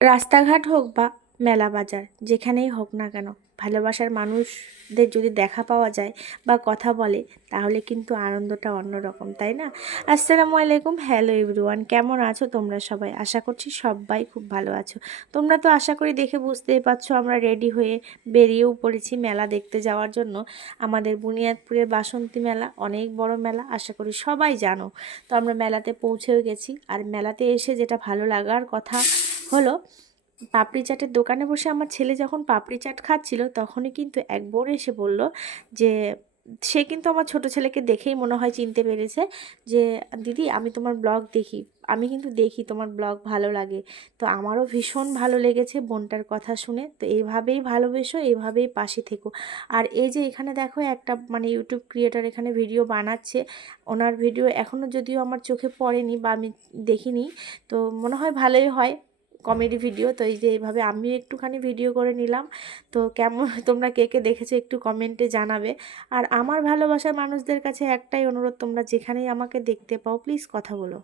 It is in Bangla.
রাস্তাঘাট হোক বা মেলা বাজার, যেখানেই হোক না কেন, ভালোবাসার মানুষদের যদি দেখা পাওয়া যায় বা কথা বলে, তাহলে কিন্তু আনন্দটা অন্যরকম, তাই না? আসসালামু আলাইকুম, হ্যালো এভরিওয়ান, কেমন আছো তোমরা সবাই? আশা করছি সবাই খুব ভালো আছো। তোমরা তো আশা করি দেখে বুঝতেই পারছো আমরা রেডি হয়ে বেরিয়েও পড়েছি মেলা দেখতে যাওয়ার জন্য। আমাদের বুনিয়াদপুরের বাসন্তী মেলা অনেক বড় মেলা, আশা করি সবাই জানো। তো আমরা মেলাতে পৌঁছেও গেছি। আর মেলাতে এসে যেটা ভালো লাগার কথা হলো, পাপড়ি চাটের দোকানে বসে আমার ছেলে যখন পাপড়ি চাট খাচ্ছিল, তখনই কিন্তু এক বোন এসে বলল যে, সে কিন্তু আমার ছোট ছেলেকে দেখেই মনে হয় চিনতে পেরেছে, যে দিদি আমি তোমার ব্লগ দেখি, আমি কিন্তু দেখি তোমার ব্লগ ভালো লাগে। তো আমারও ভীষণ ভালো লেগেছে বোনটার কথা শুনে। তো এইভাবেই ভালোবেসো, এইভাবেই পাশে থেকো। আর এই যে এখানে দেখো একটা মানে ইউটিউব ক্রিয়েটার এখানে ভিডিও বানাচ্ছে, ওনার ভিডিও এখনও যদিও আমার চোখে পড়েনি বা আমি দেখিনি, তো মনে হয় ভালোই হয়, কমেডি ভিডিও। তো এই যে এইভাবে আমিও একটুখানি ভিডিও করে নিলাম। তো কেমন তোমরা কে কে দেখেছো একটু কমেন্টে জানাবে। আর আমার ভালোবাসার মানুষদের কাছে একটাই অনুরোধ, তোমরা যেখানেই আমাকে দেখতে পাও প্লিজ কথা বলো।